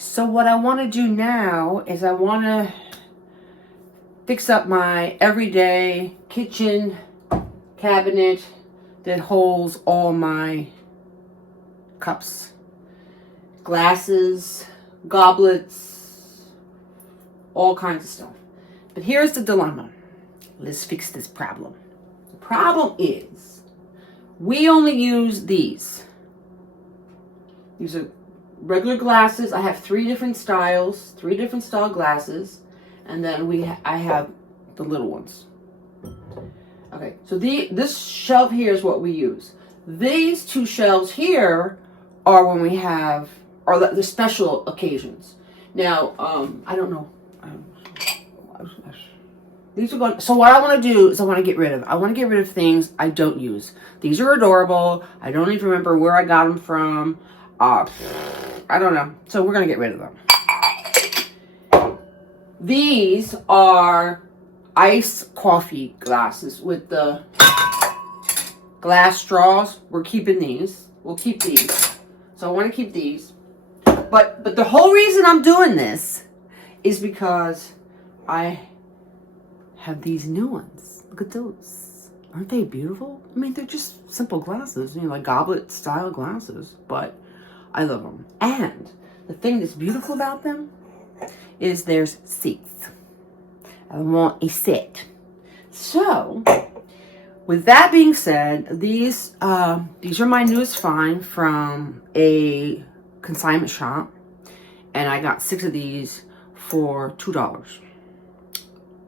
So what I want to do now is I want to fix up my everyday kitchen cabinet that holds all my cups, glasses, goblets, all kinds of stuff. But here's the dilemma. Let's fix this problem. The problem is we only use these. These are regular glasses. I have 3 different styles, 3 different style glasses, and then I have the little ones. Okay, so this shelf here is what we use. These 2 shelves here are when we have, or the special occasions. Now, I don't know. These are going. So what I want to do is I want to get rid of things I don't use. These are adorable. I don't even remember where I got them from. I don't know. So we're gonna get rid of them. These are iced coffee glasses with the glass straws. We're keeping these. We'll keep these. So I want to keep these. But the whole reason I'm doing this is because I have these new ones. Look at those. Aren't they beautiful? I mean, they're just simple glasses, like goblet style glasses, but I love them. And the thing that's beautiful about them is there's seats. I want a set. So, with that being said, these are my newest find from a consignment shop, and I got 6 of these for $2.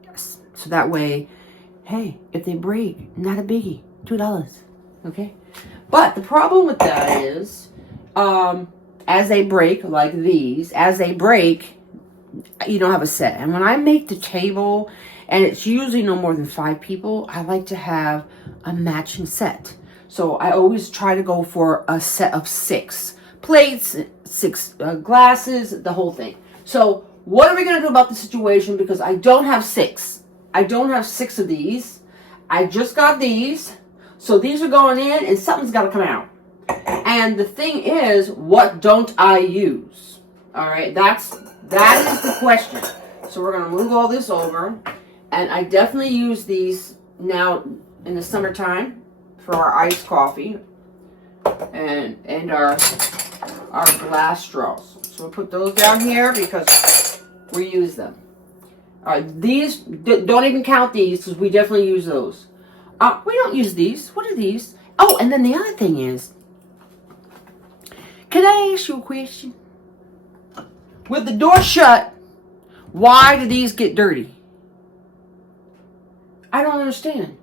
Yes. So that way, hey, if they break, not a biggie, $2. Okay. But the problem with that is, as they break, like these, as they break, you don't have a set. And when I make the table, and it's usually no more than 5 people, I like to have a matching set. So I always try to go for a set of 6 plates, 6 glasses, the whole thing. So what are we going to do about the situation? Because I don't have 6. I don't have 6 of these. I just got these. So these are going in, and something's got to come out. And the thing is, what don't I use? All right, that is the question. So we're going to move all this over. And I definitely use these now in the summertime for our iced coffee and our glass straws. So we'll put those down here because we use them. All right, these, don't even count these because we definitely use those. We don't use these. What are these? Oh, and then the other thing is, can I ask you a question? With the door shut, why do these get dirty? I don't understand.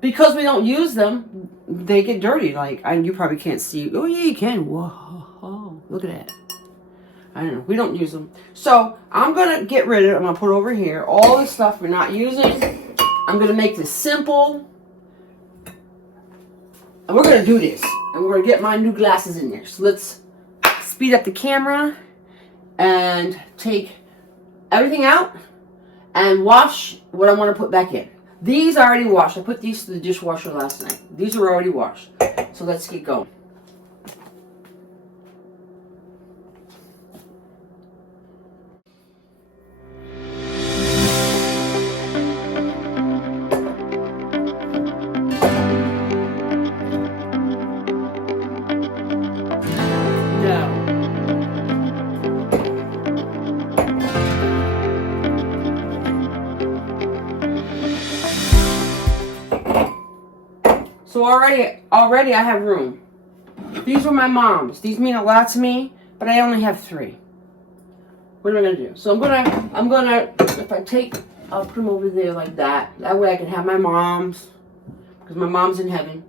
Because we don't use them, they get dirty. You probably can't see. Oh, yeah, you can. Whoa, look at that. I don't know. We don't use them. So I'm going to get rid of it. I'm going to put over here all the stuff we're not using. I'm going to make this simple. And we're going to do this. And we're going to get my new glasses in there. So let's speed up the camera and take everything out and wash what I want to put back in. These I already washed. I put these to the dishwasher last night. These are already washed. So let's get going. So already I have room. These were my mom's. These mean a lot to me, but I only have 3. What am I gonna do? So I'm gonna if I'll put them over there like that. That way I can have my mom's, because my mom's in heaven.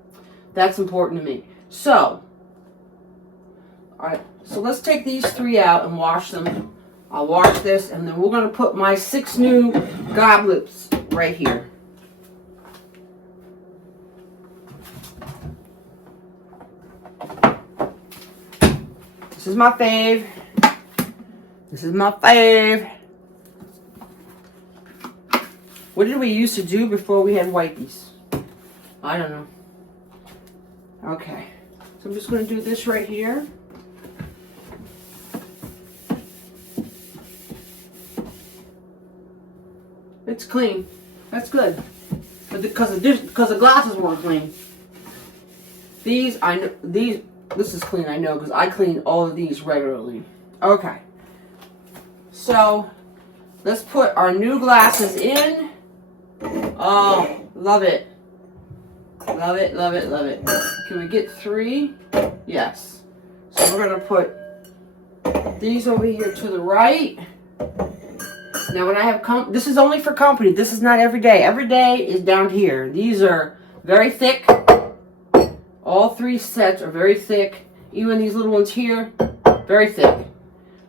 That's important to me. So, all right. So let's take these 3 out and wash them. I'll wash this, and then we're gonna put my 6 new goblets right here. This is my fave. This is my fave. What did we used to do before we had wipies? I don't know. Okay. So I'm just going to do this right here. It's clean. That's good. But because the glasses weren't clean. These, I know, this is clean, I know, because I clean all of these regularly. Okay. So, let's put our new glasses in. Oh, love it. Love it, love it, love it. Can we get 3? Yes. So we're going to put these over here to the right. Now when I have, this is only for company. This is not every day. Every day is down here. These are very thick. All 3 sets are very thick. Even these little ones here, very thick.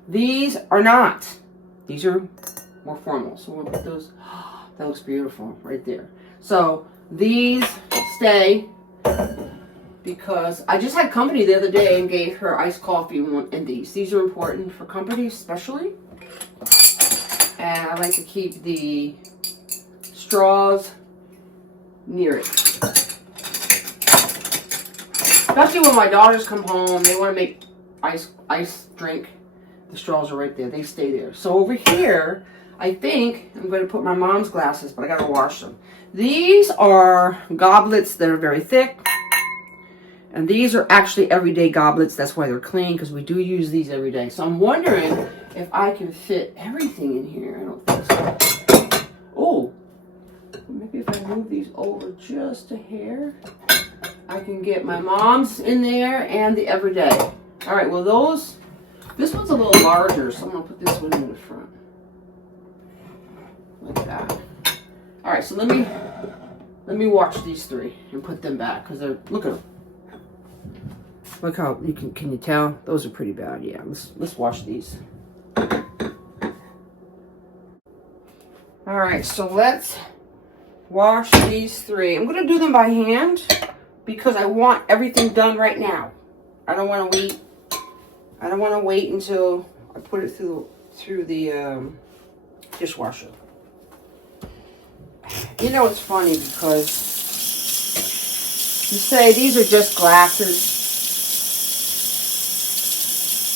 These are not. These are more formal. So we'll put those. That looks beautiful right there. So these stay because I just had company the other day and gave her iced coffee and these. These are important for company especially. And I like to keep the straws near it. Especially when my daughters come home, they want to make ice drink. The straws are right there. They stay there. So over here, I think I'm going to put my mom's glasses, but I got to wash them. These are goblets that are very thick. And these are actually everyday goblets. That's why they're clean, because we do use these every day. So I'm wondering if I can fit everything in here. I don't think so. Oh, maybe if I move these over just a hair, I can get my mom's in there and the everyday. All right, well this one's a little larger, so I'm gonna put this one in the front. Like that. All right, so let me wash these 3 and put them back, because they're, look at them. Look how, can you tell? Those are pretty bad. Yeah, let's wash these. All right, so let's wash these 3. I'm gonna do them by hand because I want everything done right now. I don't want to wait. I don't want to wait until I put it through the dishwasher. You know, it's funny because you say these are just glasses.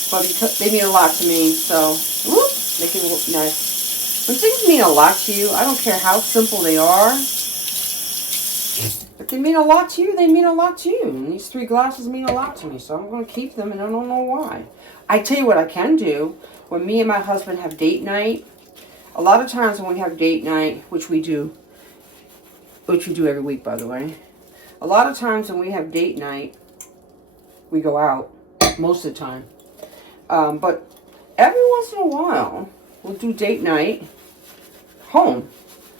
But because they mean a lot to me, so whoop, they can look nice. When things mean a lot to you, I don't care how simple they are. If they mean a lot to you, they mean a lot to you. And these 3 glasses mean a lot to me, so I'm going to keep them, and I don't know why. I tell you what I can do. When me and my husband have date night, a lot of times when we have date night, which we do every week, by the way. A lot of times when we have date night, we go out, most of the time. But every once in a while, we'll do date night home.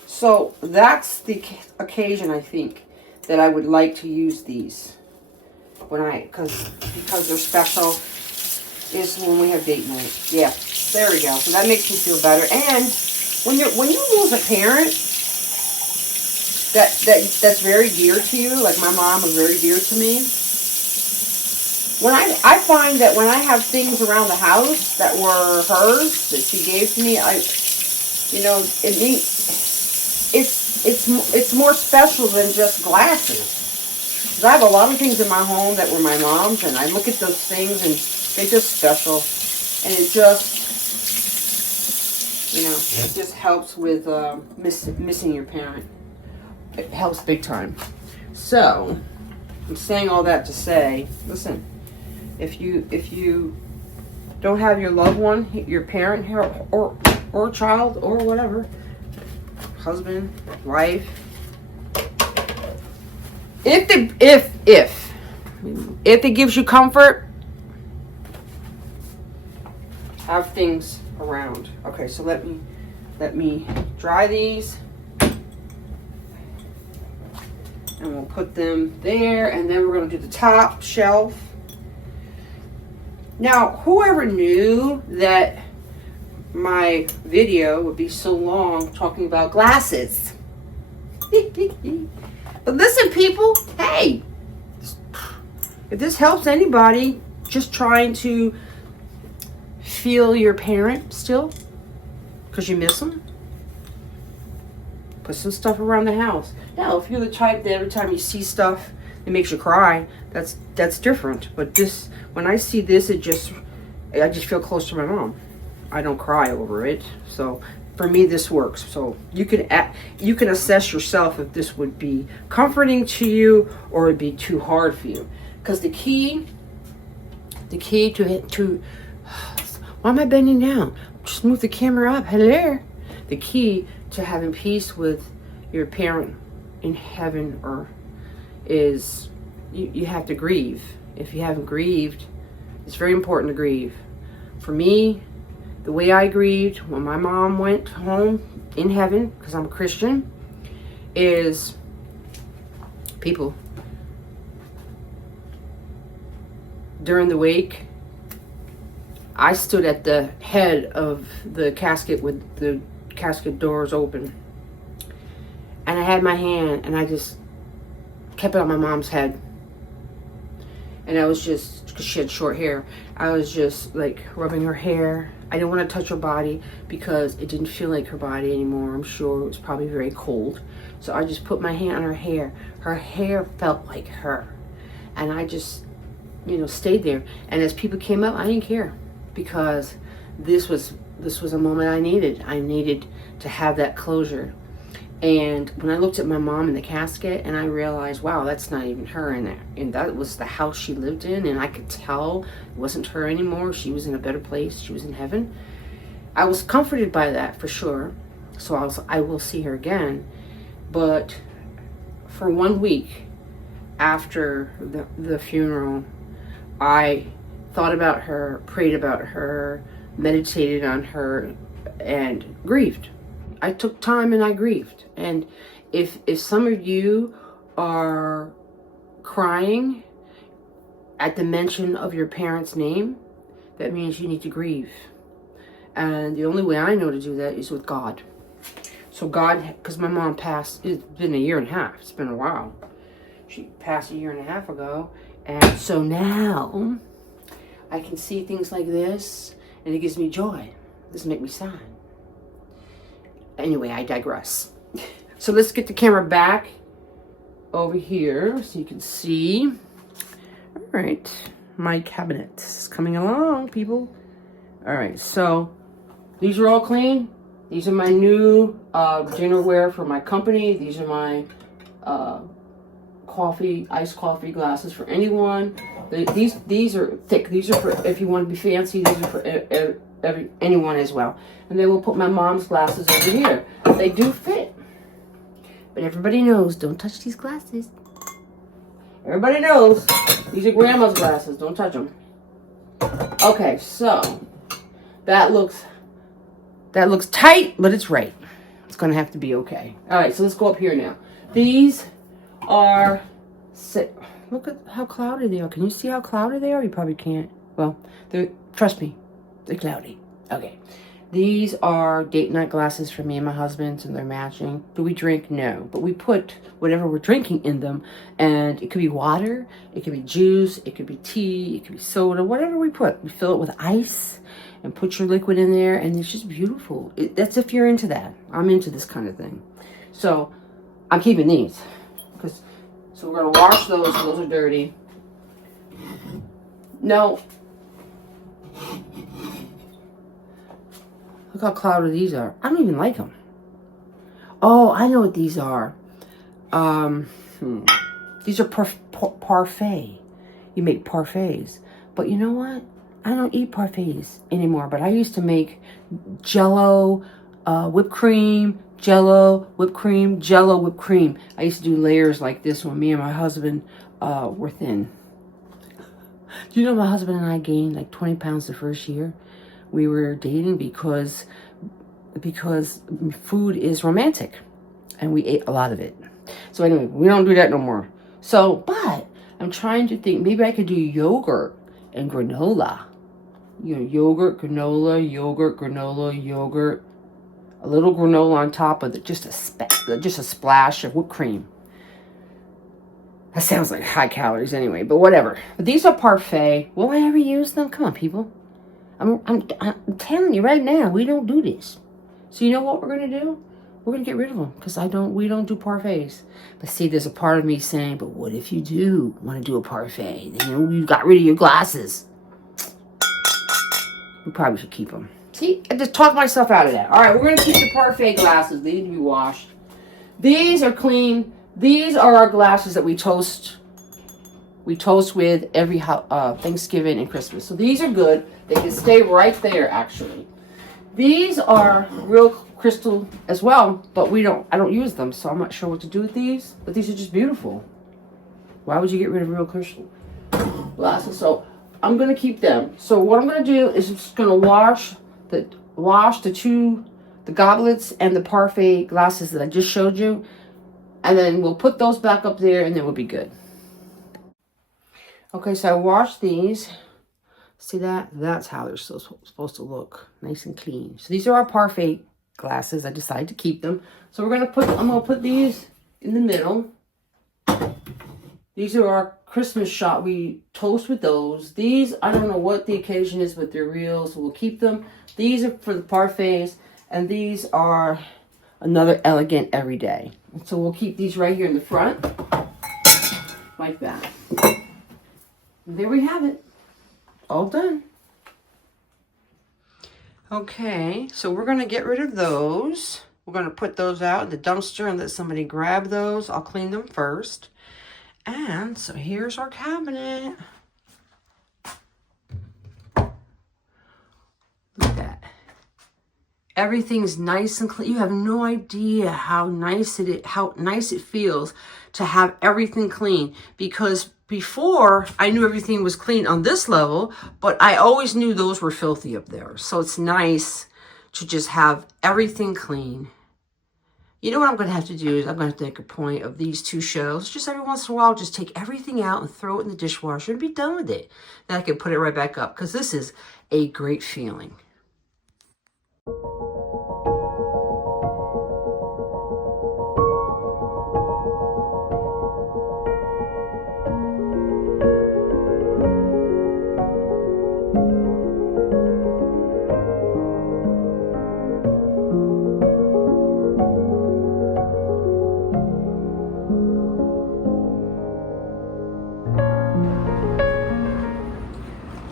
So that's the occasion, I think, that I would like to use these. Because they're special, is when we have date night. Yeah, there we go. So that makes me feel better. And when you lose a parent that's very dear to you, like my mom was very dear to me. When I find that when I have things around the house that were hers, that she gave to me, it means it's more special than just glasses. 'Cause I have a lot of things in my home that were my mom's, and I look at those things and they're just special, and it just helps with missing your parent. It helps big time. So I'm saying all that to say, listen. If you don't have your loved one, your parent or child or whatever, husband, wife, if it gives you comfort, have things around. Okay, so let me dry these. And we'll put them there, and then we're going to do the top shelf. Now, whoever knew that my video would be so long talking about glasses? But listen, people, hey, if this helps anybody just trying to feel your parent still, because you miss them, put some stuff around the house. Now, if you're the type that every time you see stuff, it makes you cry, that's different. But this, when I see this, I just feel close to my mom. I don't cry over it. So for me, this works. So you can assess yourself if this would be comforting to you or it'd be too hard for you. Because the key to why am I bending down? Just move the camera up. Hello. The key to having peace with your parent in heaven is you have to grieve. If you haven't grieved, it's very important to grieve. For me, the way I grieved when my mom went home in heaven, because I'm a Christian, is people. During the wake, I stood at the head of the casket with the casket doors open. And I had my hand and I just kept it on my mom's head. And I was just, because she had short hair, I was just like rubbing her hair. I didn't want to touch her body because it didn't feel like her body anymore. I'm sure it was probably very cold. So I just put my hand on her hair. Her hair felt like her. And I just, stayed there. And as people came up, I didn't care because this was a moment I needed. I needed to have that closure. And when I looked at my mom in the casket and I realized, wow, that's not even her in there. And that was the house she lived in. And I could tell it wasn't her anymore. She was in a better place. She was in heaven. I was comforted by that for sure. So I will see her again. But for 1 week after the funeral, I thought about her, prayed about her, meditated on her, and grieved. I took time and I grieved. And if some of you are crying at the mention of your parent's name, that means you need to grieve. And the only way I know to do that is with God. So God, because my mom passed, it's been 1.5 years. It's been a while. She passed 1.5 years ago. And so now I can see things like this and it gives me joy. It doesn't make me sad. Anyway, I digress. So let's get the camera back over here so you can see. All right, my cabinet is coming along, people. All right, so these are all clean. These are my new dinnerware for my company. These are my iced coffee glasses for anyone. These are thick. These are for if you want to be fancy. These are for anyone as well. And then we'll put my mom's glasses over here. They do fit. But everybody knows, don't touch these glasses. Everybody knows, these are grandma's glasses. Don't touch them. Okay, so that looks tight, but it's right. It's going to have to be okay. All right, so let's go up here now. These are, look at how cloudy they are. Can you see how cloudy they are? You probably can't. Well, trust me, they're cloudy. Okay. These are date night glasses for me and my husband, and they're matching. Do we drink? No. But we put whatever we're drinking in them, and it could be water, it could be juice, it could be tea, it could be soda, whatever we put. We fill it with ice and put your liquid in there, and it's just beautiful. That's if you're into that. I'm into this kind of thing. So I'm keeping these. So we're going to wash those. Those are dirty. No. Look how cloudy these are. I don't even like them. Oh, I know what these are. These are parfait. You make parfaits. But you know what? I don't eat parfaits anymore. But I used to make Jello, whipped cream, Jello, whipped cream, Jello, whipped cream. I used to do layers like this when me and my husband were thin. Do you know my husband and I gained like 20 pounds the first year? We were dating because food is romantic, and we ate a lot of it. So anyway, we don't do that no more. So, but I'm trying to think, maybe I could do yogurt and granola. Yogurt, granola, yogurt, a little granola on top of it, just a splash of whipped cream. That sounds like high calories anyway, but whatever. But these are parfait. Will I ever use them? Come on, people. I'm telling you right now, we don't do this. So you know what we're going to do? We're going to get rid of them because we don't do parfaits. But see, there's a part of me saying, but what if you do want to do a parfait? Then you got rid of your glasses. We probably should keep them. See, I just talked myself out of that. All right, we're going to keep the parfait glasses. They need to be washed. These are clean. These are our glasses that we toast. We toast with every Thanksgiving and Christmas. So these are good. They can stay right there, actually. These are real crystal as well, but I don't use them, so I'm not sure what to do with these. But these are just beautiful. Why would you get rid of real crystal glasses? So I'm going to keep them. So what I'm going to do is I'm just going to wash the goblets and the parfait glasses that I just showed you. And then we'll put those back up there and then we'll be good. Okay, so I washed these. See that? That's how they're supposed to look. Nice and clean. So these are our parfait glasses. I decided to keep them. So I'm going to put these in the middle. These are our Christmas shot. We toast with those. These, I don't know what the occasion is, but they're real, so we'll keep them. These are for the parfaits, and these are another elegant everyday. So we'll keep these right here in the front, like that. And there we have it. All done. Okay, so we're going to get rid of those. We're going to put those out in the dumpster and let somebody grab those. I'll clean them first. And so here's our cabinet. Look at that. Everything's nice and clean. You have no idea how nice it feels to have everything clean, because before I knew everything was clean on this level, but I always knew those were filthy up there. So it's nice to just have everything clean. You know what I'm going to have to do is I'm going to have to make a point of these two shelves. Just every once in a while, just take everything out and throw it in the dishwasher and be done with it. Then I can put it right back up, because this is a great feeling.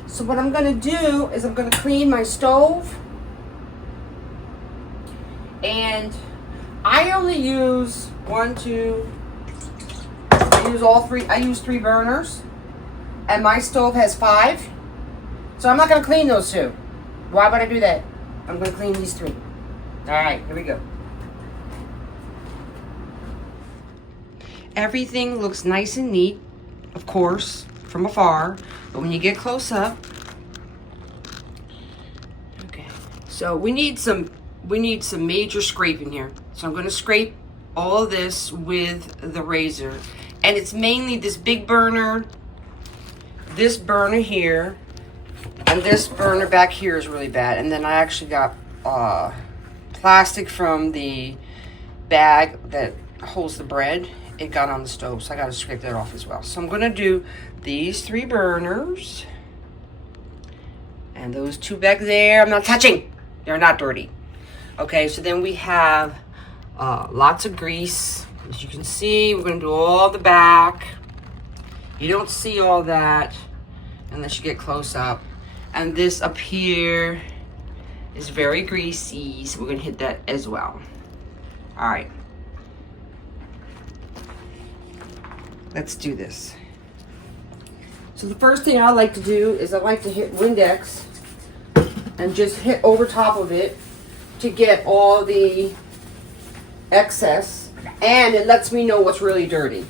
So what I'm going to do is I'm going to clean my stove. And I only use I use 3 burners. And my stove has 5. So I'm not going to clean those 2. Why would I do that? I'm going to clean these 3. All right, here we go. Everything looks nice and neat, of course, from afar. But when you get close up, okay. So we need some major scraping here. So I'm going to scrape all of this with the razor, and it's mainly this big burner, this burner here, and this burner back here is really bad. And then I actually got plastic from the bag that holds the bread. It got on the stove, so I got to scrape that off as well. So I'm going to do these 3 burners. And those 2 back there, I'm not touching. They're not dirty. Okay, so then we have lots of grease. As you can see, we're going to do all the back. You don't see all that unless you get close up. And this up here is very greasy, so we're going to hit that as well. All right. Let's do this. So the first thing I like to do is I like to hit Windex and just hit over top of it to get all the excess, and it lets me know what's really dirty,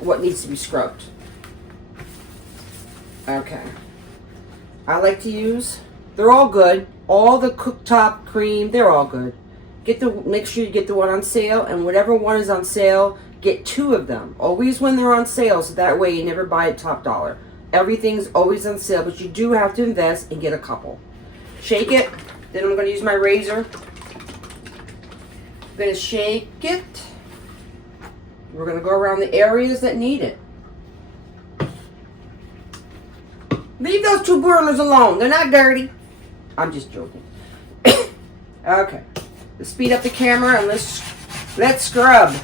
what needs to be scrubbed. Okay. I like to use, they're all good. All the cooktop cream, they're all good. Make sure you get the one on sale, and whatever one is on sale, get 2 of them. Always when they're on sale, so that way you never buy it top dollar. Everything's always on sale, but you do have to invest and get a couple. Shake it. Then I'm going to use my razor. I'm going to shake it. We're going to go around the areas that need it. Leave those 2 burners alone. They're not dirty. I'm just joking. Okay. Let's speed up the camera and let's scrub.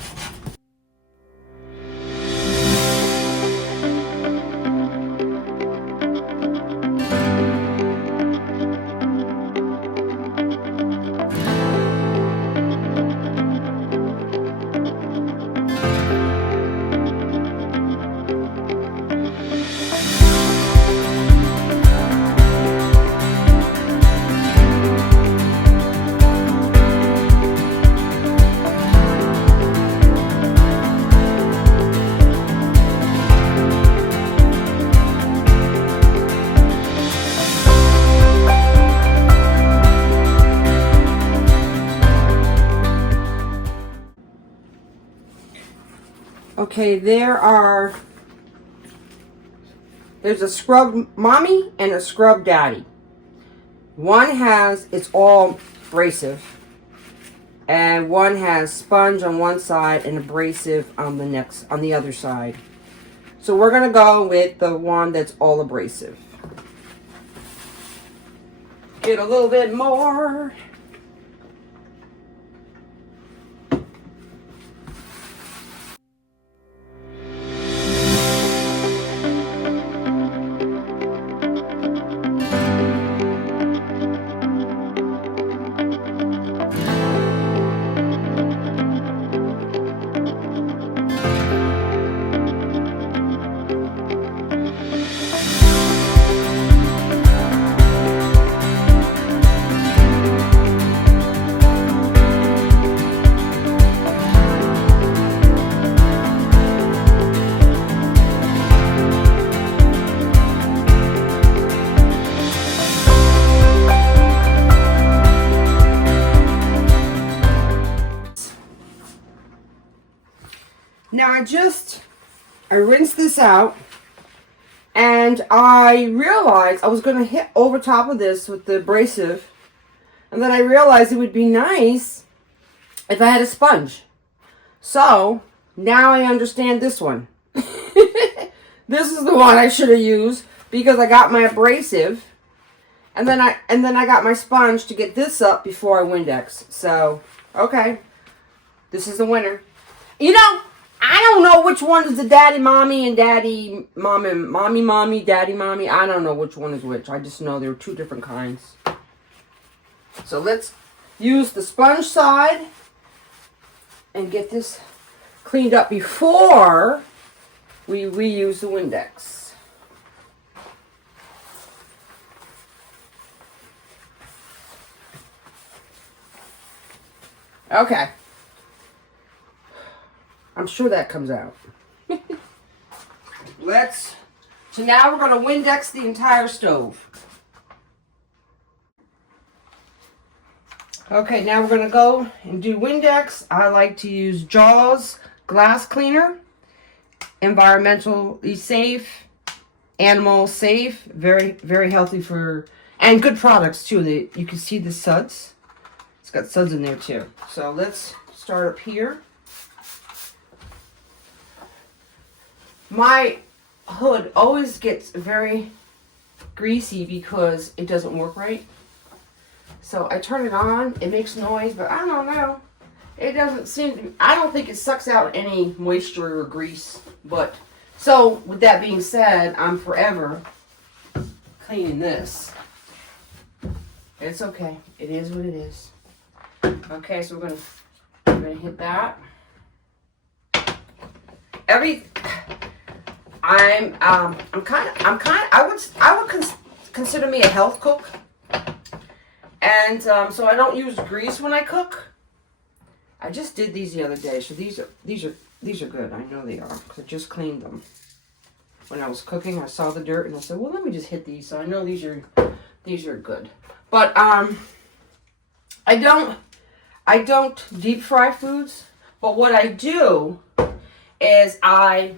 Okay, there's a scrub mommy and a scrub daddy. One it's all abrasive, and one has sponge on one side and abrasive on the other side. So we're gonna go with the one that's all abrasive. Get a little bit more. Now I rinsed this out, and I realized I was going to hit over top of this with the abrasive, and then I realized it would be nice if I had a sponge. So now I understand this one. This is the one I should have used because I got my abrasive, and then I got my sponge to get this up before I Windex. So okay, this is the winner. You know, I don't know which one is the daddy mommy and daddy mommy, daddy mommy. I don't know which one is which. I just know there are two different kinds. So let's use the sponge side and get this cleaned up before we reuse the Windex. Okay. I'm sure that comes out. So now we're going to Windex the entire stove. Okay, now we're going to go and do Windex. I like to use Jaws glass cleaner. Environmentally safe, animal safe, very, very healthy and good products too. You can see the suds. It's got suds in there too. So let's start up here. My hood always gets very greasy because it doesn't work right. So I turn it on, it makes noise, but I don't know. It doesn't seem to, I don't think it sucks out any moisture or grease. But, so with that being said, I'm forever cleaning this. It's okay. It is what it is. Okay, so we're gonna hit that. I would consider me a health cook, and so I don't use grease when I cook. I just did these the other day, so these are good. I know they are because I just cleaned them. When I was cooking, I saw the dirt and I said, "Well, let me just hit these." So I know these are good. But I don't deep fry foods. But what I do is I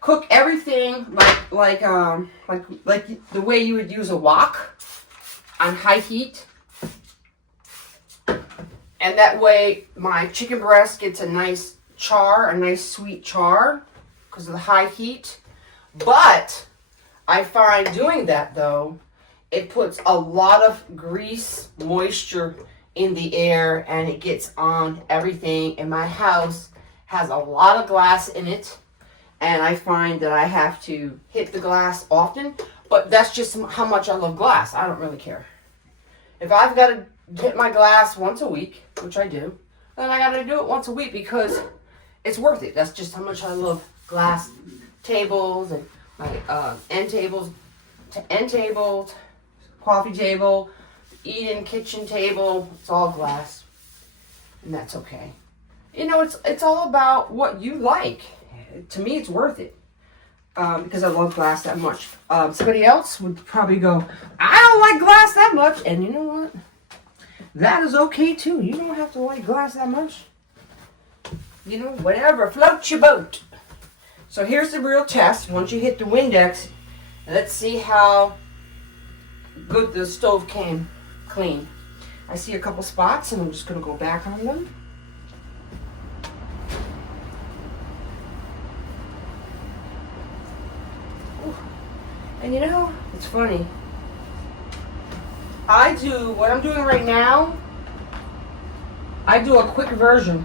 cook everything like the way you would use a wok on high heat. And that way my chicken breast gets a nice char, a nice sweet char because of the high heat. But I find doing that though, it puts a lot of grease, moisture in the air, and it gets on everything. And my house has a lot of glass in it. And I find that I have to hit the glass often, but that's just how much I love glass. I don't really care. If I've got to hit my glass once a week, which I do, then I got to do it once a week because it's worth it. That's just how much I love glass tables and my end table, coffee table, eat-in kitchen table. It's all glass, and that's okay. You know, it's all about what you like. To me, it's worth it because I love glass that much. Somebody else would probably go, I don't like glass that much. And you know what? That is okay too. You don't have to like glass that much. you know, whatever, float your boat. So here's the real test. Once you hit the Windex, let's see how good the stove came clean. I see a couple spots and I'm just gonna go back on them. Ooh. And you know, it's funny. I do, what I'm doing right now, I do a quick version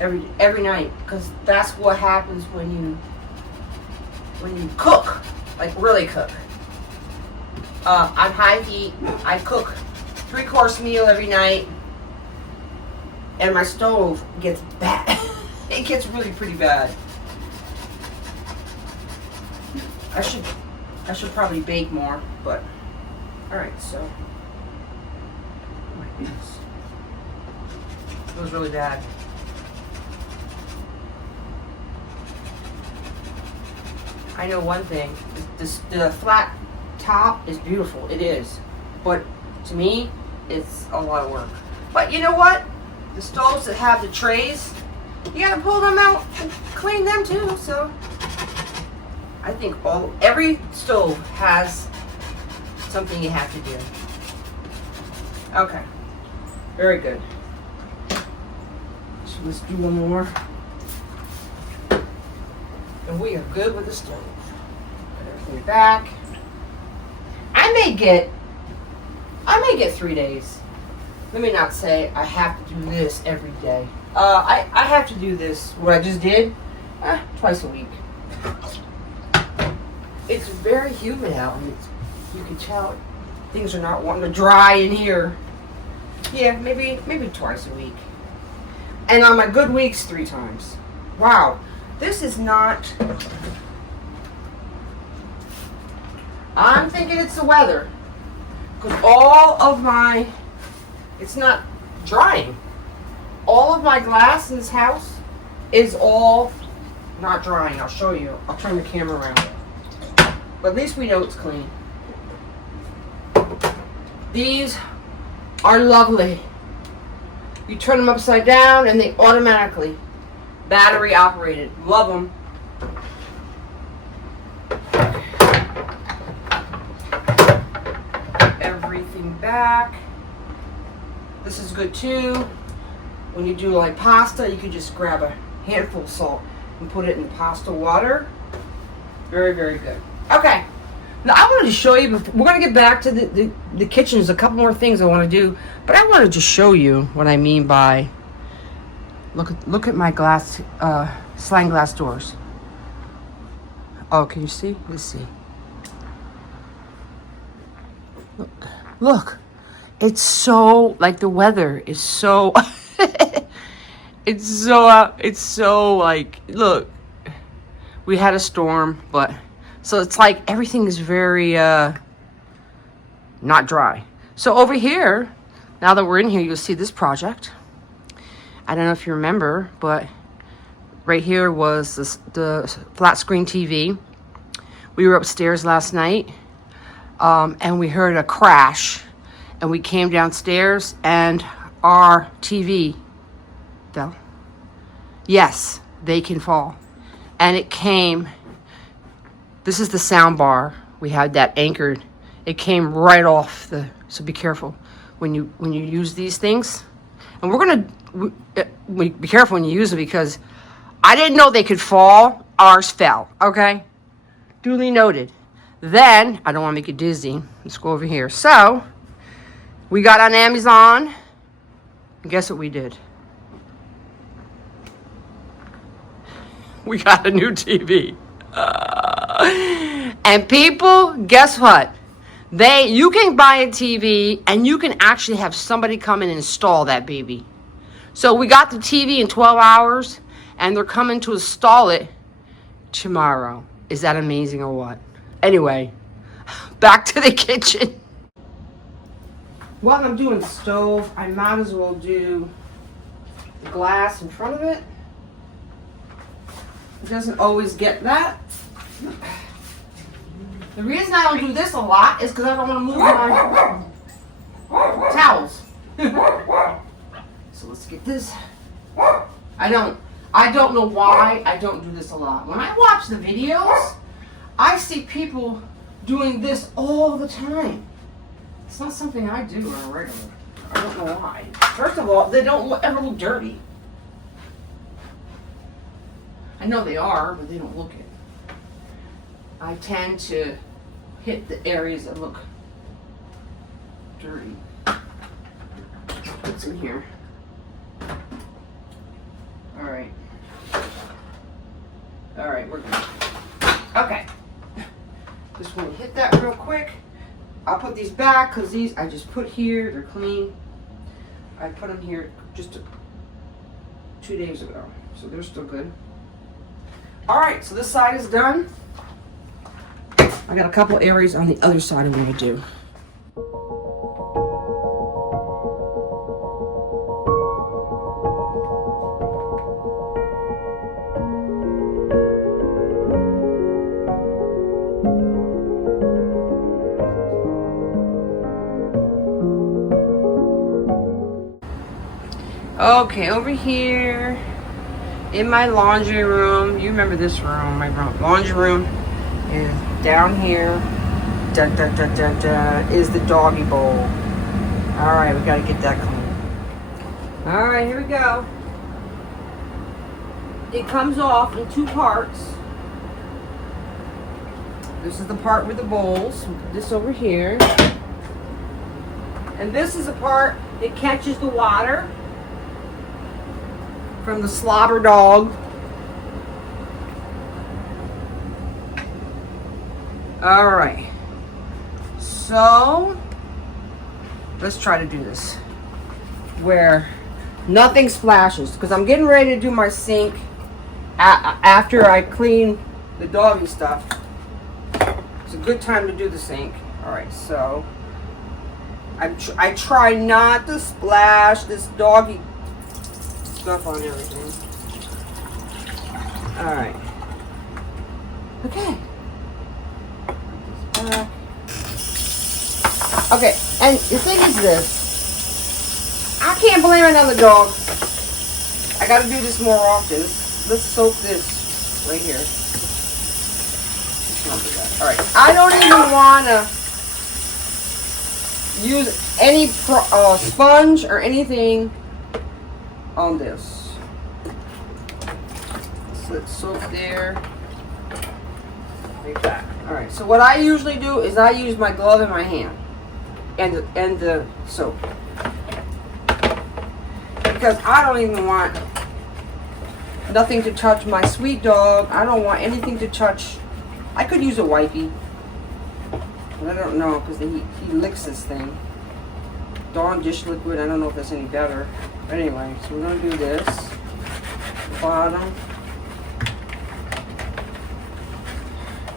every night, because that's what happens when you cook, like really cook. On high heat, I cook 3-course meal every night, and my stove gets bad. It gets really pretty bad. I should probably bake more, but all right. So, oh my goodness, it was really bad. I know one thing, the flat top is beautiful, it is, but to me, it's a lot of work. But you know what? The stoves that have the trays, you gotta pull them out and clean them too, so I think every stove has something you have to do. Okay, very good. So let's do one more. And we are good with the stove. Put everything back. I may get 3 days. Let me not say I have to do this every day. I have to do this, what I just did, twice a week. It's very humid out, and you can tell things are not wanting to dry in here. Yeah, maybe twice a week. And on my good weeks, 3 times. Wow. This is not, I'm thinking it's the weather, because it's not drying. All of my glass in this house is all not drying. I'll show you. I'll turn the camera around. But at least we know it's clean. These are lovely. You turn them upside down and they automatically battery operated. Love them. Everything back. This is good too. When you do like pasta, you can just grab a handful of salt and put it in pasta water. Very, very good. Okay. Now I wanted to show you, we're going to get back to the kitchen. There's a couple more things I want to do, but I wanted to show you what I mean by look at my glass sliding glass doors. Oh, can you see? Let's see. Look. It's so, like, the weather is so it's so like, look, we had a storm, but so it's like everything is very not dry. So over here, now that we're in here, you'll see this project. I don't know if you remember, but right here was the flat screen TV. We were upstairs last night, and we heard a crash, and we came downstairs, and our TV fell. Yes, they can fall. And it came, this is the sound bar. We had that anchored. It came right off so be careful when you use these things. And we're gonna be careful when you use them, because I didn't know they could fall. Ours fell, okay? Duly noted. Then, I don't want to make you dizzy. Let's go over here. So, we got on Amazon. And guess what we did? We got a new TV. And people, guess what? You can buy a TV and you can actually have somebody come in and install that baby. So we got the TV in 12 hours and they're coming to install it tomorrow. Is that amazing or what? Anyway, back to the kitchen. While I'm doing the stove, I might as well do the glass in front of it. It doesn't always get that. The reason I don't do this a lot is because I don't want to move my towels. So let's get this I don't know why I don't do this a lot. When I watch the videos, I see people doing this all the time. It's not something I do on a regular. I don't know why. First of all, they don't ever look dirty. I know they are, but they don't look it. I tend to hit the areas that look dirty. What's in here? Alright. Alright, we're good. Okay. Just want to hit that real quick. I'll put these back because these I just put here. They're clean. I put them here just 2 days ago. So they're still good. Alright, so this side is done. I got a couple areas on the other side I'm going to do. Okay, over here in my laundry room, you remember this room, my laundry room is down here. Is the doggy bowl. Alright, we gotta get that clean. Alright, here we go. It comes off in 2 parts. This is the part with the bowls. Put this over here. And this is the part that catches the water from the slobber dog. Alright. So, let's try to do this where nothing splashes. Because I'm getting ready to do my sink after I clean the doggy stuff. It's a good time to do the sink. Alright, so I try not to splash this doggy stuff on everything. Alright. Okay. Okay, and the thing is this. I can't blame it on the dog. I gotta do this more often. Let's soak this right here. Alright, I don't even want to use any sponge or anything on this. So let's soak there. Like that. Alright, so what I usually do is I use my glove in my hand and the soap. Because I don't even want nothing to touch my sweet dog. I don't want anything to touch. I could use a wipey, but I don't know because he licks this thing. Dawn dish liquid, I don't know if that's any better. But anyway, so we're going to do this. The bottom.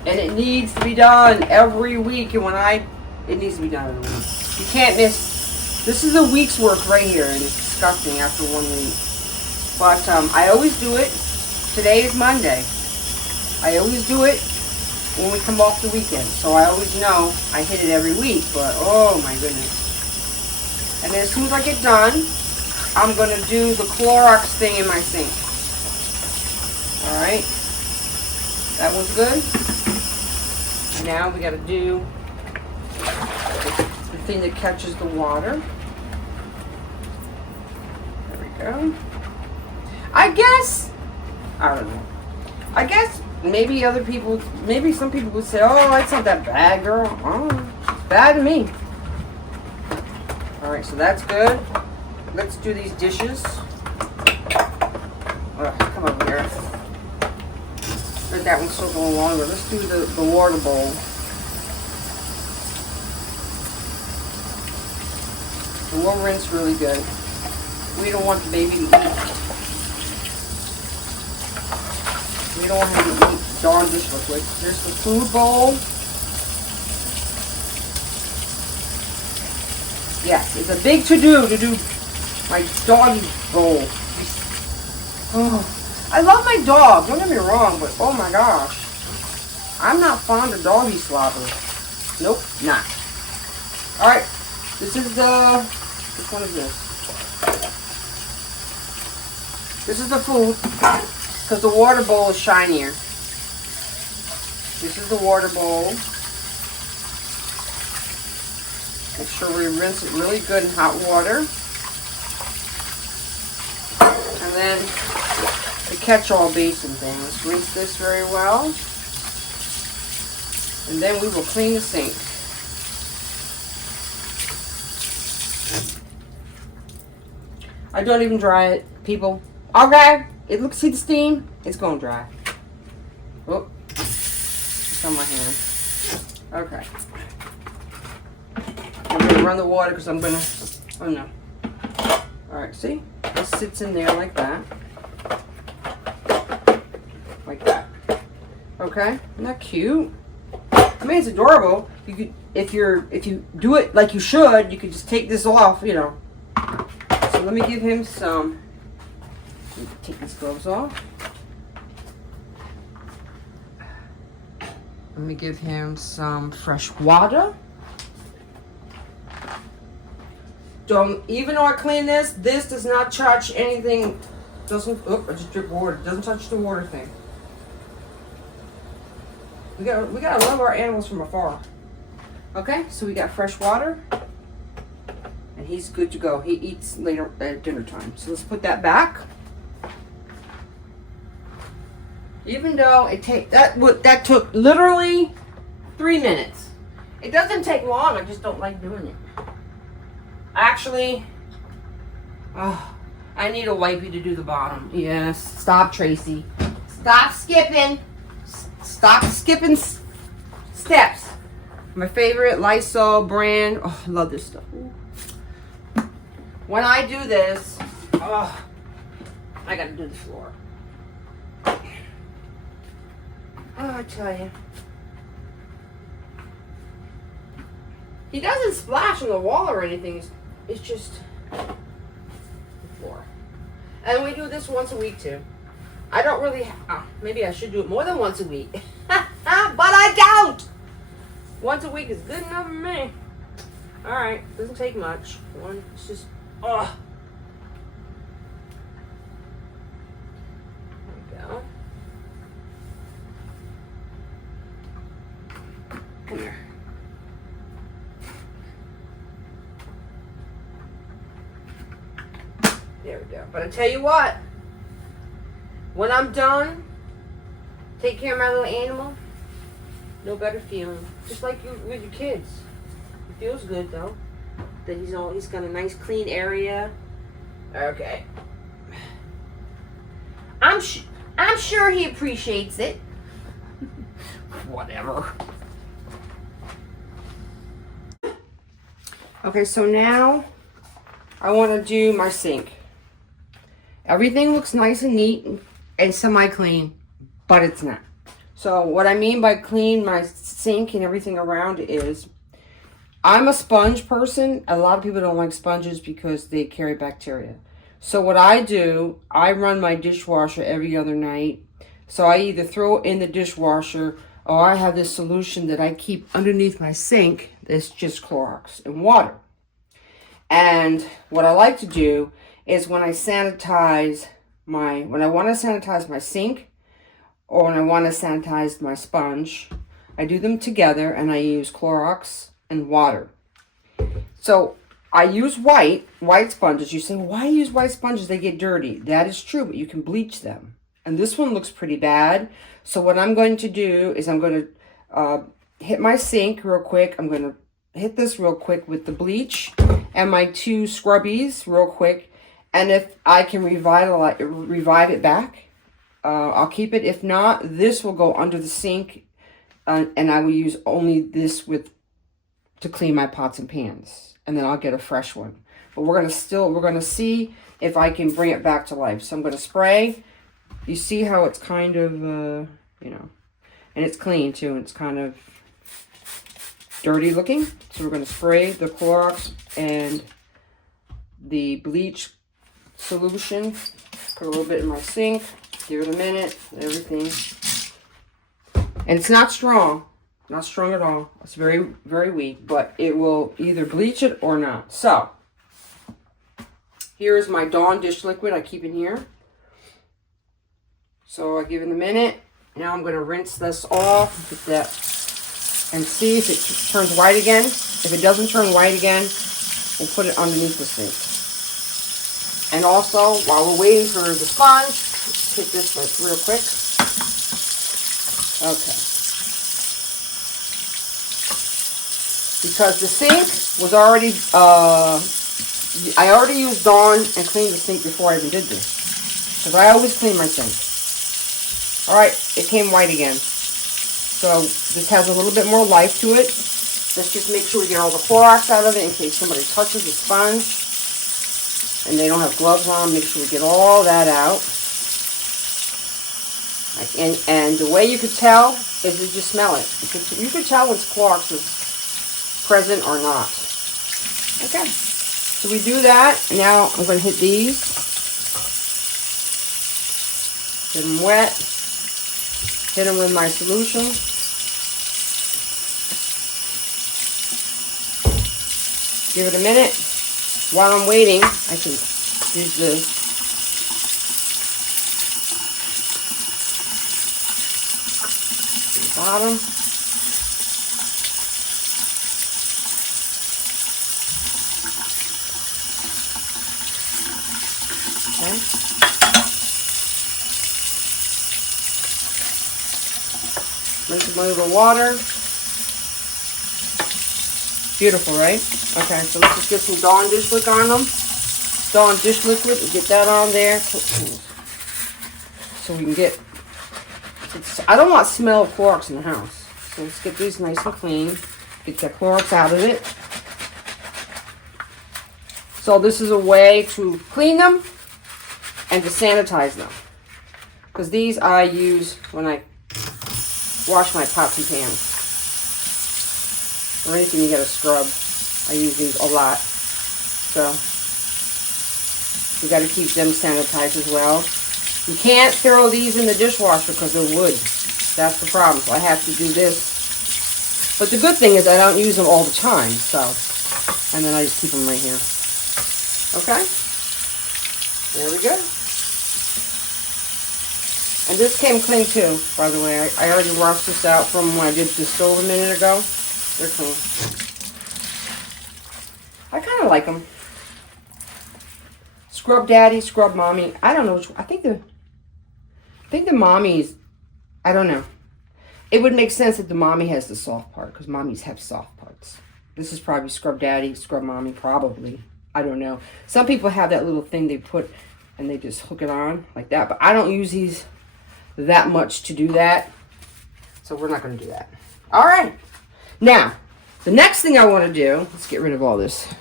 And it needs to be done every week. And it needs to be done every week. You can't miss. This is a week's work right here. And it's disgusting after 1 week. But I always do it. Today is Monday. I always do it when we come off the weekend. So I always know I hit it every week. But oh my goodness. And then as soon as I get done, I'm going to do the Clorox thing in my sink. Alright. That one's good. And now we got to do the thing that catches the water. There we go. I don't know. I guess maybe some people would say, oh, it's not that bad, girl. Oh, it's bad to me. Alright, so that's good. Let's do these dishes. Come over here. Let that one soak a little longer. Let's do the water bowl. And we'll rinse really good. We don't want the baby to eat. We don't want him to eat Dawn dish liquid. Here's the food bowl. Yes, it's a big to-do my doggy bowl. Oh, I love my dog, don't get me wrong, but oh my gosh. I'm not fond of doggy slobber. Nope, not. Alright, which one is this? This is the food, because the water bowl is shinier. This is the water bowl. Make sure we rinse it really good in hot water. And then the catch-all basin thing. Let's rinse this very well. And then we will clean the sink. I don't even dry it, people. Okay, it looks, see the steam? It's going dry. Oh, it's on my hand. Okay. I'm going to run the water because I'm going to, oh no. All right, see? It sits in there like that. Like that. Okay, isn't that cute? I mean, it's adorable. You could, if you do it like you should, you could just take this off, you know. So let me give him some, take these gloves off. Let me give him some fresh water. Don't, even though I clean this does not touch anything. Doesn't, oh, I just drip water. Doesn't touch the water thing. We gotta love our animals from afar. Okay, so we got fresh water. And he's good to go. He eats later at dinner time. So let's put that back. Even though it that took literally 3 minutes. It doesn't take long, I just don't like doing it. Actually, oh, I need a wipey to do the bottom. Yes, stop, Tracy. Stop skipping. Stop skipping steps. My favorite Lysol brand. Oh, I love this stuff. When I do this, oh, I gotta do the floor. Oh, I tell you. He doesn't splash on the wall or anything. It's just the floor. And we do this once a week too. I don't really, maybe I should do it more than once a week. But I don't! Once a week is good enough for me. Alright, doesn't take much. One, it's just, oh. There we go. Come here. There we go. But I tell you what, when I'm done, take care of my little animal, no better feeling. Just like you with your kids. It feels good though. That he's got a nice clean area. Okay. I'm sure he appreciates it. Whatever. Okay, so now I want to do my sink. Everything looks nice and neat and semi-clean, but it's not. So what I mean by clean my sink and everything around is, I'm a sponge person. A lot of people don't like sponges because they carry bacteria. So what I do, I run my dishwasher every other night. So I either throw it in the dishwasher, or I have this solution that I keep underneath my sink that's just Clorox and water. And what I like to do is when I want to sanitize my sink, or when I want to sanitize my sponge, I do them together and I use Clorox and water. So I use white sponges. You say, why use white sponges? They get dirty. That is true, but you can bleach them. And this one looks pretty bad. So what I'm going to do is I'm going to hit my sink real quick. I'm going to hit this real quick with the bleach and my 2 scrubbies real quick. And if I can revive it back, I'll keep it. If not, this will go under the sink, and I will use only this to clean my pots and pans, and then I'll get a fresh one. But we're gonna see if I can bring it back to life. So I'm gonna spray. You see how it's kind of, you know, and it's clean too. And it's kind of dirty looking. So we're gonna spray the Clorox and the bleach solution. Put a little bit in my sink. Give it a minute. Everything. And it's not strong. Not strong at all. It's very, very weak. But it will either bleach it or not. So, here's my Dawn dish liquid I keep in here. So I give it a minute. Now I'm going to rinse this off, get that, and see if it turns white again. If it doesn't turn white again, we'll put it underneath the sink. And also, while we're waiting for the sponge, let's hit this like real quick. Okay. Because the sink was already, I already used Dawn and cleaned the sink before I even did this. Because I always clean my sink. Alright, it came white again. So this has a little bit more life to it. Let's just make sure we get all the Clorox out of it in case somebody touches the sponge and they don't have gloves on. Make sure we get all that out. And the way you could tell is you just smell it. You could tell when Clorox is present or not. Okay. So we do that. Now I'm going to hit these. Get them wet. Hit them with my solution. Give it a minute. While I'm waiting, I can use this. The bottom. Okay. Rinse them with water. Beautiful, right? Okay, so let's just get some Dawn dish liquid on them. Dawn dish liquid, get that on there. So we can get, I don't want smell of Clorox in the house. So let's get these nice and clean. Get that Clorox out of it. So this is a way to clean them and to sanitize them. Because these I use when I wash my pots and pans. Or anything you gotta scrub. I use these a lot. So, you gotta keep them sanitized as well. You can't throw these in the dishwasher because they're wood. That's the problem. So I have to do this. But the good thing is I don't use them all the time. So, and then I just keep them right here. Okay? There we go. And this came clean too, by the way. I already washed this out from when I did the stove a minute ago. They're clean. I kind of like them. Scrub Daddy, Scrub Mommy. I don't know which one. I think the Mommy's, I don't know. It would make sense that the Mommy has the soft part because Mommies have soft parts. This is probably Scrub Daddy, Scrub Mommy, probably. I don't know. Some people have that little thing they put and they just hook it on like that. But I don't use these that much to do that. So we're not going to do that. All right. Now, the next thing I want to do, let's get rid of all this.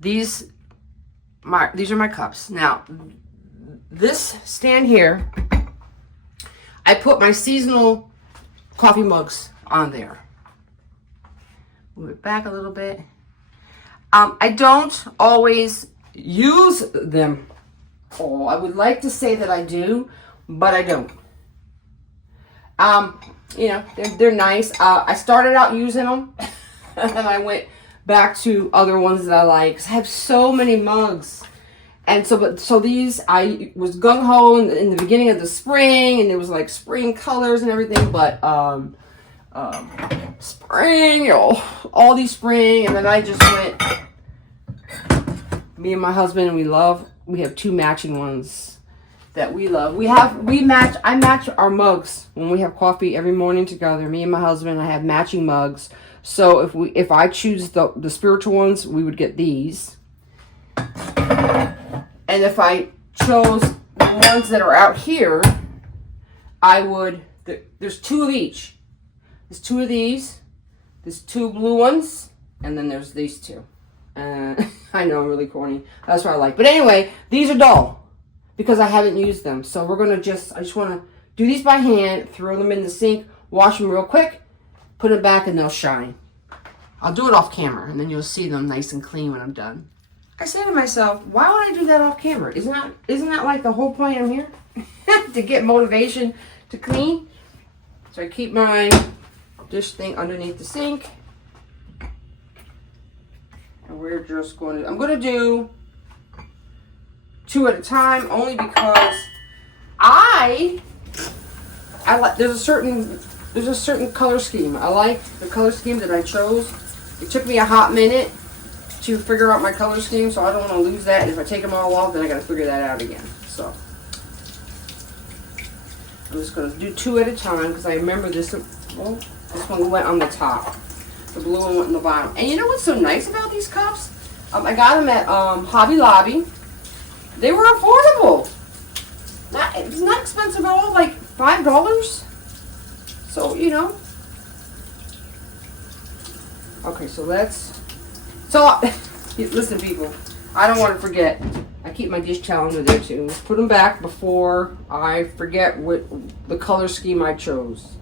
These are my cups. Now, this stand here, I put my seasonal coffee mugs on there. Move it back a little bit. I don't always use them. Oh, I would like to say that I do, but I don't. You know, they're nice. I started out using them, and then I went back to other ones that I like. 'Cause I have so many mugs. And so these, I was gung-ho in the beginning of the spring, and there was like spring colors and everything, but spring, you know, all these spring, and then I just went, me and my husband, we have two matching ones that we love. I match our mugs when we have coffee every morning together. Me and my husband, I have matching mugs. So if I choose the spiritual ones, we would get these. And if I chose the ones that are out here, I would, there's two of each. There's two of these, there's two blue ones, and then there's these two. I know I'm really corny. That's what I like. But anyway, these are dull because I haven't used them. So we're going to I just want to do these by hand, throw them in the sink, wash them real quick, put them back, and they'll shine. I'll do it off camera, and then you'll see them nice and clean when I'm done. I say to myself, why would I do that off camera? Isn't that like the whole point I'm here? To get motivation to clean. So I keep my dish thing underneath the sink. And we're just going to, I'm going to do 2 at a time, only because I like, there's a certain color scheme. I like the color scheme that I chose. It took me a hot minute to figure out my color scheme, so I don't want to lose that. And if I take them all off, then I got to figure that out again. So I'm just going to do 2 at a time because I remember this. Well, this one went on the top. The blue one went on the bottom. And you know what's so nice about these cups? I got them at Hobby Lobby. They were affordable. It's not expensive at all, like $5. So, you know. Okay, so listen, people. I don't want to forget. I keep my dish towel under there too. Let's put them back before I forget what the color scheme I chose.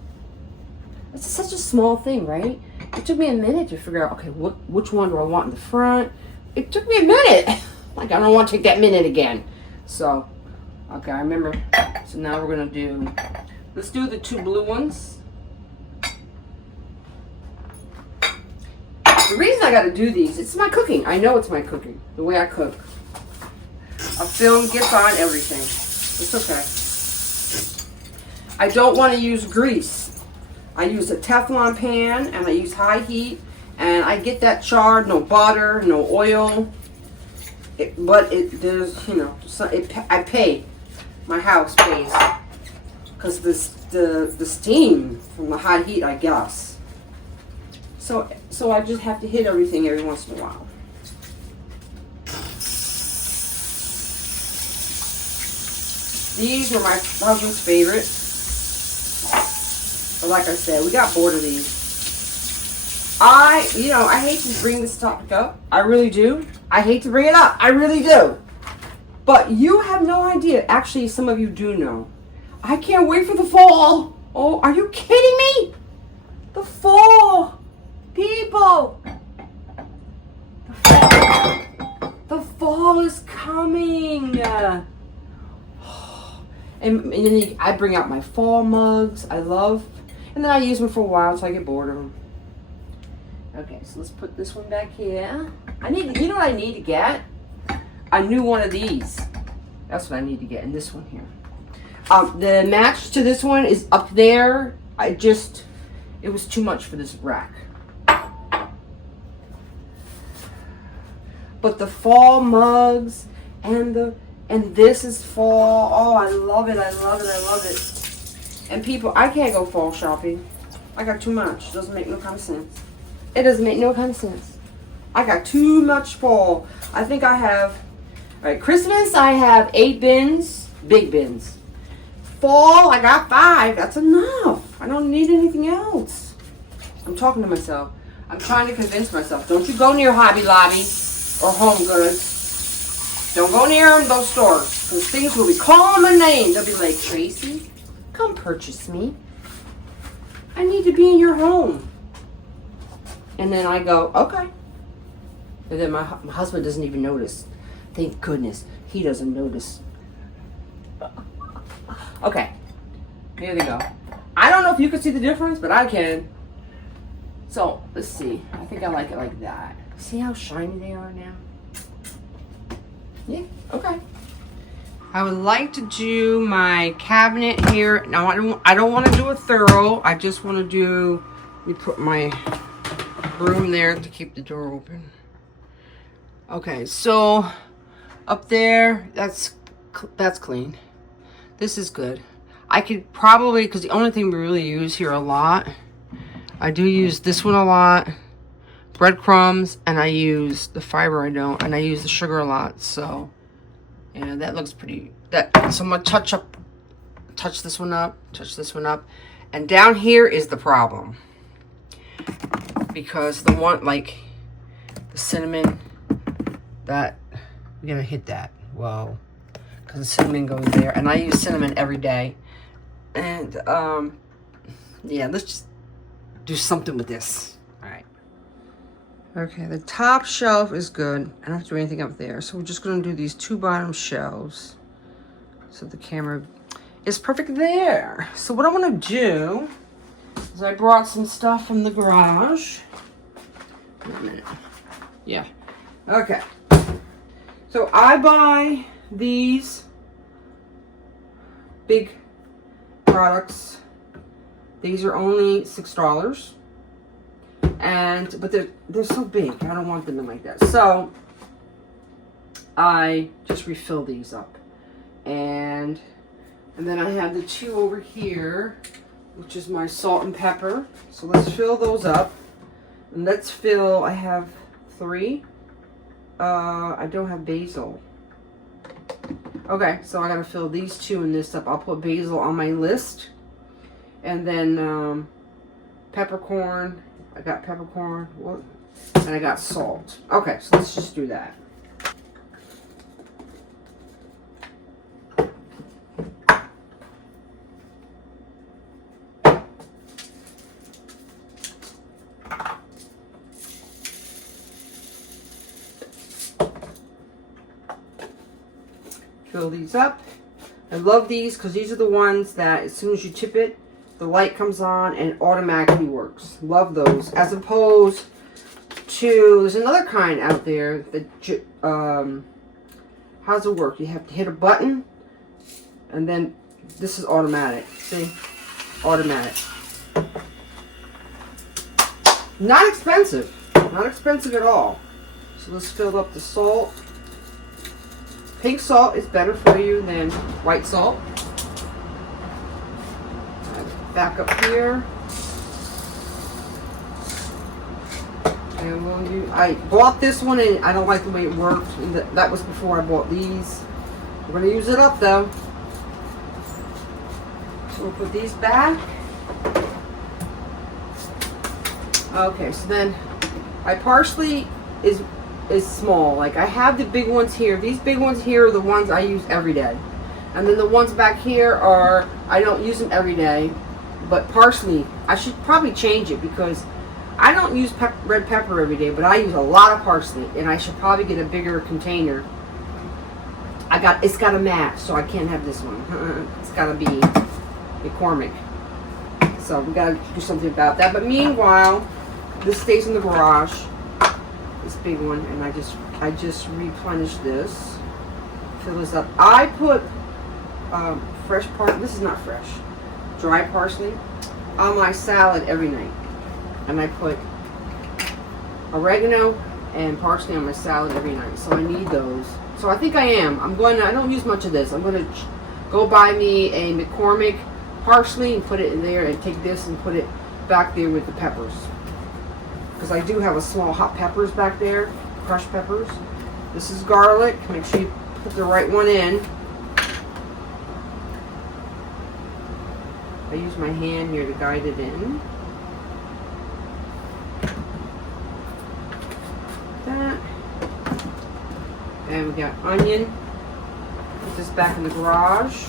It's such a small thing, right? It took me a minute to figure out, okay, which one do I want in the front? It took me a minute. Like, I don't want to take that minute again. So, okay, I remember. So now we're going to let's do the 2 blue ones. The reason I got to do these, it's my cooking. I know it's my cooking, the way I cook. A film gets on everything. It's okay. I don't want to use grease. I use a Teflon pan, and I use high heat, and I get that charred, no butter, no oil. I pay. My house pays. Because the steam from the hot heat, I guess. So I just have to hit everything every once in a while. These were my husband's favorite. But like I said, we got bored of these. I hate to bring this topic up. I really do. I hate to bring it up. I really do. But you have no idea. Actually, some of you do know. I can't wait for the fall. Oh, are you kidding me? The fall. People. The fall is coming. And then I bring out my fall mugs. I love. And then I use them for a while until I get bored of them. Okay, so let's put this one back here. You know what I need to get? A new one of these. That's what I need to get. And this one here. The match to this one is up there. It was too much for this rack. But the fall mugs and this is fall. Oh, I love it. I love it. I love it. And people, I can't go fall shopping. I got too much. It doesn't make no kind of sense. It doesn't make no kind of sense. I got too much fall. I think I have, all right, Christmas, I have 8 bins, big bins. Fall, I got 5. That's enough. I don't need anything else. I'm talking to myself. I'm trying to convince myself. Don't you go near Hobby Lobby or Home Goods. Don't go near those stores. Because things will be calling my name. They'll be like, Tracy, come purchase me. I need to be in your home. And then I go, okay. And then my husband doesn't even notice. Thank goodness. He doesn't notice. Okay. Here they go. I don't know if you can see the difference, but I can. So, let's see. I think I like it like that. See how shiny they are now? Yeah, okay. I would like to do my cabinet here. Now, I don't want to do a thorough. I just want to do, let me put my broom there to keep the door open. Okay, so up there, that's clean. This is good. I could probably, because the only thing we really use here a lot, I do use this one a lot, breadcrumbs, and I use the fiber I don't, and I use the sugar a lot, so yeah, that looks pretty, so I'm gonna touch this one up, and down here is the problem, because the one, like, the cinnamon, that, we're gonna hit that, whoa, because the cinnamon goes there, and I use cinnamon every day, and, yeah, let's just do something with this. All right. Okay, the top shelf is good. I don't have to do anything up there. So we're just going to do these 2 bottom shelves. So the camera is perfect there. So what I want to do is I brought some stuff from the garage. Wait a minute. Yeah. Okay. So I buy these big products. These are only $6. But they're so big. I don't want them in like that. So I just refill these up. And then I have the two over here, which is my salt and pepper. So let's fill those up. And let's fill, I have 3. I don't have basil. Okay, so I gotta fill these 2 and this up. I'll put basil on my list. And then peppercorn. I got peppercorn. And I got salt. Okay, so let's just do that. Fill these up. I love these because these are the ones that as soon as you tip it, the light comes on and automatically works. Love those. As opposed to, there's another kind out there that, how does it work? You have to hit a button and then this is automatic. See? Automatic. Not expensive. Not expensive at all. So let's fill up the salt. Pink salt is better for you than white salt. Back up here. And we'll use, I bought this one and I don't like the way it worked. And that was before I bought these. We're going to use it up though. So we'll put these back. Okay, so then my parsley is small. Like I have the big ones here. These big ones here are the ones I use every day. And then the ones back here are, I don't use them every day. But parsley, I should probably change it because I don't use red pepper every day, but I use a lot of parsley. And I should probably get a bigger container. It's got a match, so I can't have this one. It's got to be McCormick. So we got to do something about that. But meanwhile, this stays in the garage. This big one, and I just replenish this. Fill this up. I put fresh parsley. This is not fresh. Dry parsley on my salad every night, and I put oregano and parsley on my salad every night. So I need those. So I think I am. I don't use much of this. I'm going to go buy me a McCormick parsley and put it in there, and take this and put it back there with the peppers. Because I do have a small hot peppers back there, crushed peppers. This is garlic. Make sure you put the right one in. I use my hand here to guide it in. That. And we got onion. Put this back in the garage.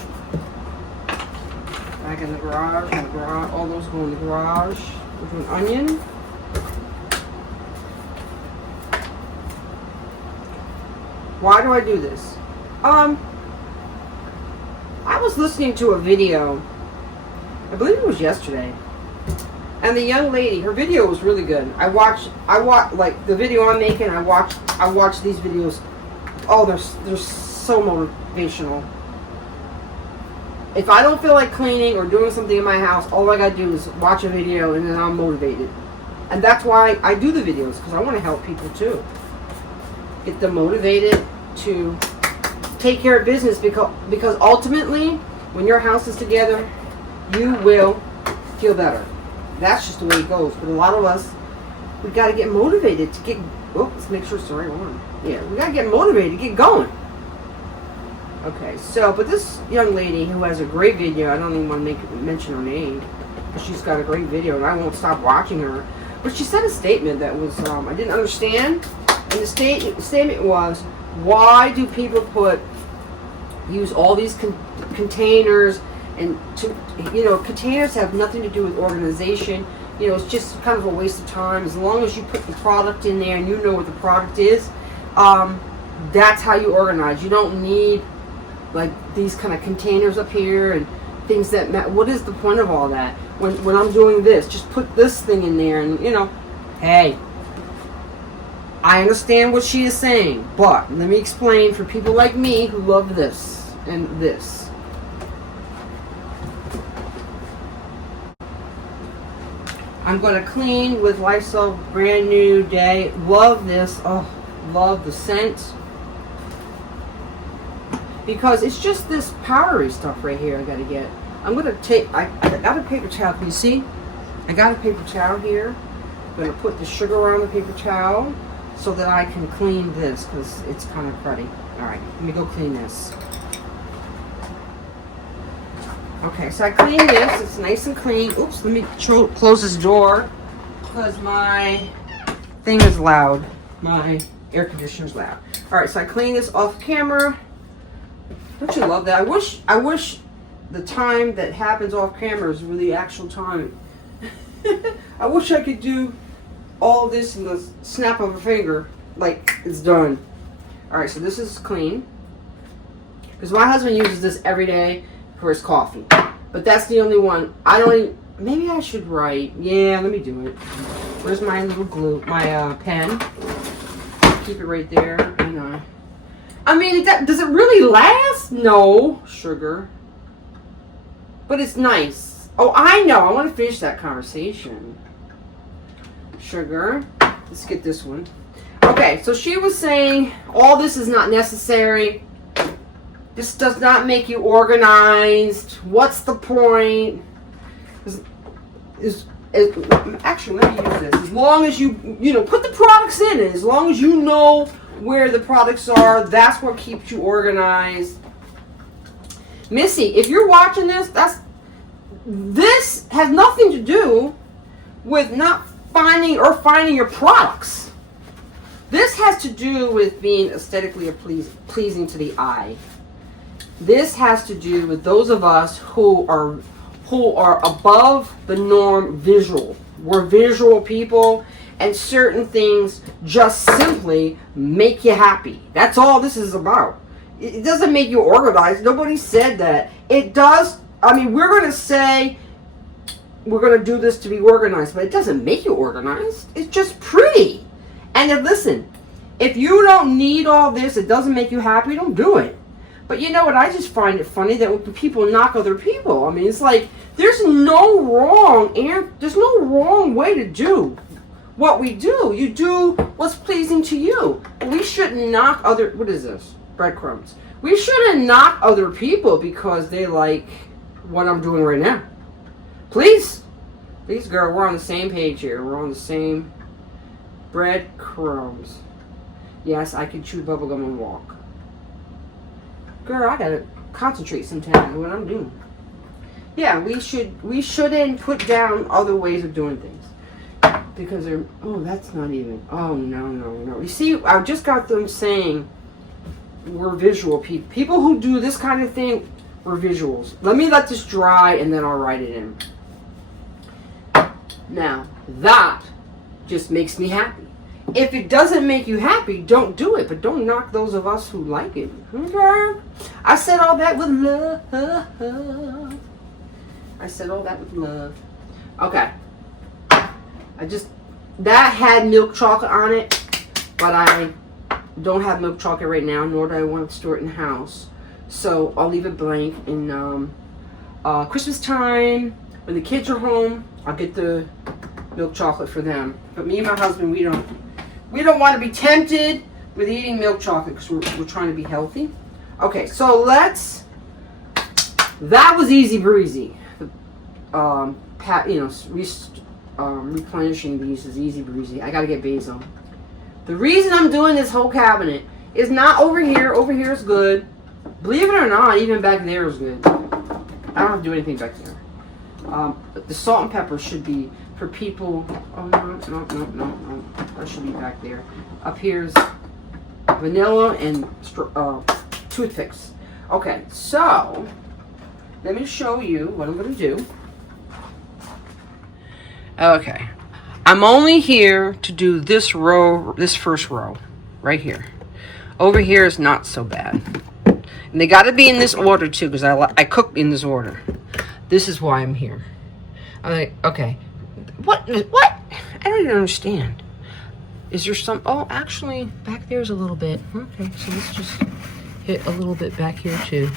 Back in the garage. All those go in the garage. We're doing onion. Why do I do this? I was listening to a video, I believe it was yesterday, and the young lady, her video was really good. I watch like the video I'm making. I watch these videos. Oh, they're so motivational. If I don't feel like cleaning or doing something in my house, all I gotta do is watch a video, and then I'm motivated. And that's why I do the videos, because I want to help people too. Get them motivated to take care of business, because ultimately, when your house is together, you will feel better. That's just the way it goes. But a lot of us, we got to get motivated to get. Oh, let's make sure it's the right one. Yeah, we got to get motivated to get going. Okay, so but this young lady who has a great video, I don't even want to mention her name, but she's got a great video, and I won't stop watching her. But she said a statement that was I didn't understand. And the statement was, why do people use all these containers, and containers have nothing to do with organization. It's just kind of a waste of time. As long as you put the product in there and you know what the product is, that's how you organize. You don't need like these kind of containers up here and things that what is the point of all that? When I'm doing this, just put this thing in there, and hey. I understand what she is saying, but let me explain for people like me who love this and this. I'm going to clean with Lysol Brand New Day. Love this. Oh, love the scent. Because it's just this powdery stuff right here I got to get. I'm going to take, I got a paper towel. Can you see? I got a paper towel here. I'm going to put the sugar on the paper towel so that I can clean this because it's kind of cruddy. Alright, let me go clean this. Okay, so I clean this. It's nice and clean. Oops, let me close this door because my thing is loud. My air conditioner's loud. Alright, so I clean this off camera. Don't you love that? I wish the time that happens off camera is really actual time. I wish I could do all this in the snap of a finger, like it's done. Alright, so this is clean. Because my husband uses this every day for his coffee. But that's the only one. I don't even, maybe I should write. Yeah, let me do it. Where's my little glue, my pen? Keep it right there. And, I mean, does it really last? No, sugar. But it's nice. Oh, I know. I want to finish that conversation. Sugar. Let's get this one. Okay, so she was saying all this is not necessary. This does not make you organized. What's the point? Actually, let me use this. As long as you put the products in it, as long as you know where the products are, that's what keeps you organized. Missy, if you're watching this, this has nothing to do with not finding your products. This has to do with being aesthetically pleasing to the eye. This has to do with those of us who are above the norm visual. We're visual people, and certain things just simply make you happy. That's all this is about. It doesn't make you organized. Nobody said that. It does. I mean, we're going to say we're going to do this to be organized, but it doesn't make you organized. It's just pretty. And then listen, if you don't need all this, it doesn't make you happy, don't do it. But you know what? I just find it funny that when people knock other people, I mean, it's like there's no wrong way to do what we do. You do what's pleasing to you. We shouldn't knock other. What is this? Breadcrumbs. We shouldn't knock other people because they like what I'm doing right now. Please, girl, we're on the same page here. We're on the same breadcrumbs. Yes, I can chew bubblegum and walk. Girl, I gotta concentrate sometimes on what I'm doing. Yeah, we shouldn't put down other ways of doing things. Because they're, oh, that's not even, oh, no. You see, I just got them saying we're visual people. People who do this kind of thing, we're visuals. Let this dry and then I'll write it in. Now, that just makes me happy. If it doesn't make you happy, don't do it. But don't knock those of us who like it. Okay? I said all that with love. Okay. That had milk chocolate on it. But I don't have milk chocolate right now. Nor do I want to store it in the house. So I'll leave it blank. In Christmas time, when the kids are home, I'll get the milk chocolate for them. But me and my husband, we don't want to be tempted with eating milk chocolate because we're trying to be healthy. Okay, so that was easy breezy. Replenishing these is easy breezy. I gotta get basil. The reason I'm doing this whole cabinet is not over here. Over here is good. Believe it or not, even back there is good. I don't have to do anything back there. The salt and pepper should be for people. Oh, no. That should be back there. Up here's vanilla and toothpicks. Okay, so let me show you what I'm going to do. Okay. I'm only here to do this row, this first row, right here. Over here is not so bad. And they got to be in this order, too, because I cook in this order. This is why I'm here. I'm like, okay. What? I don't even understand. Is there some, oh, actually, back there's a little bit. Okay, so let's just hit a little bit back here too.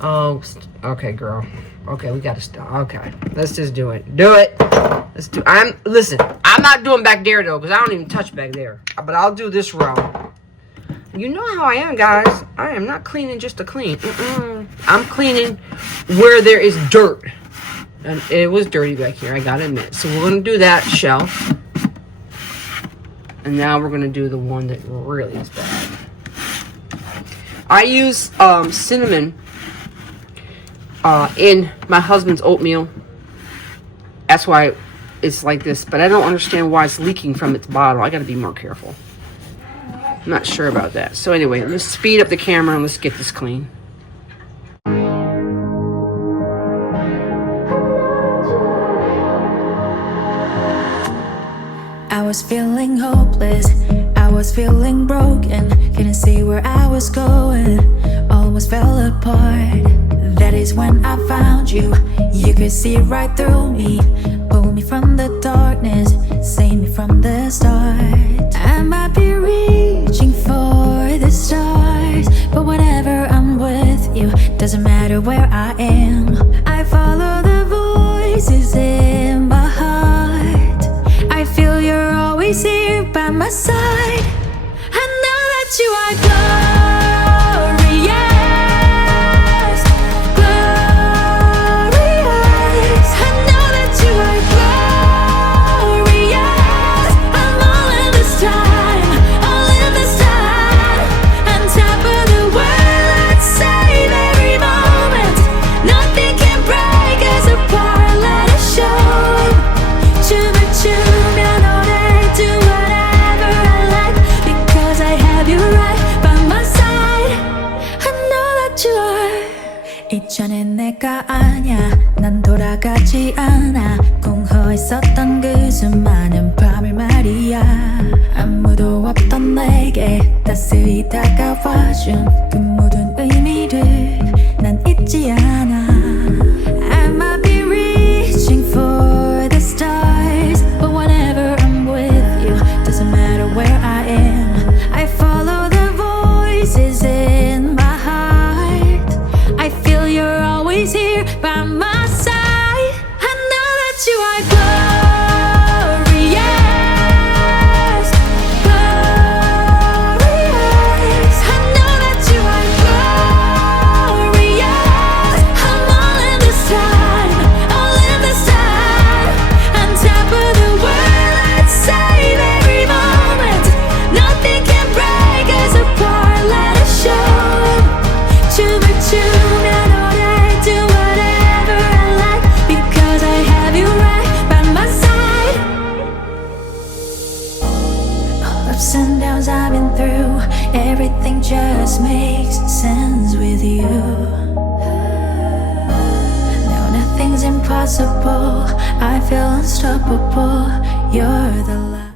Oh, okay, girl. Okay, we gotta stop. Okay, let's just do it. Do it. Let's do. Listen. I'm not doing back there though, because I don't even touch back there. But I'll do this row. You know how I am, guys. I am not cleaning just to clean. I'm cleaning where there is dirt, and it was dirty back here. I gotta admit. So we're gonna do that shelf, and now we're gonna do the one that really is bad. I use cinnamon in my husband's oatmeal. That's why it's like this, but I don't understand why it's leaking from its bottle. I gotta be more careful. I'm not sure about that. So anyway, let's speed up the camera and let's get this clean. I was feeling hopeless, I was feeling broken, couldn't see where I was going, almost fell apart. That is when I found you, you could see right through me, pull me from the darkness, save me from the start. I might be reaching for the stars, but whenever I'm with you, doesn't matter where I am. I follow the voices in my heart, I feel you're always here by my side. I know that you are glorious, glorious. I know that you are glorious. I'm all in this time, all in this time. On top of the world, let's save every moment. Nothing can break us apart, let us show. 춤을 추면 오래 do whatever I like, because I have you right by my side. I know that you are. 이전엔 내가 아냐, 난 돌아가지 않아. 공허했었던 그 수많은 밤을 말이야. 아무도 없던 내게 따스히 다가와준 그 모든 의미를 난 잊지 않아. I might be reaching for the stars, but whenever I'm with you, doesn't matter where I am. I follow the voices in my heart, I feel you're always here by my side. I know that you are glorious, glorious. I know that you are glorious. I'm all in this time, all in this time. On top of the world, let's save every moment. Nothing can break us apart, let us show. 춤을 추면 오래 do whatever I like, because I have you right by my side. All ups and downs I've been through, everything just makes sense with you. No, nothing's impossible, I feel unstoppable. You're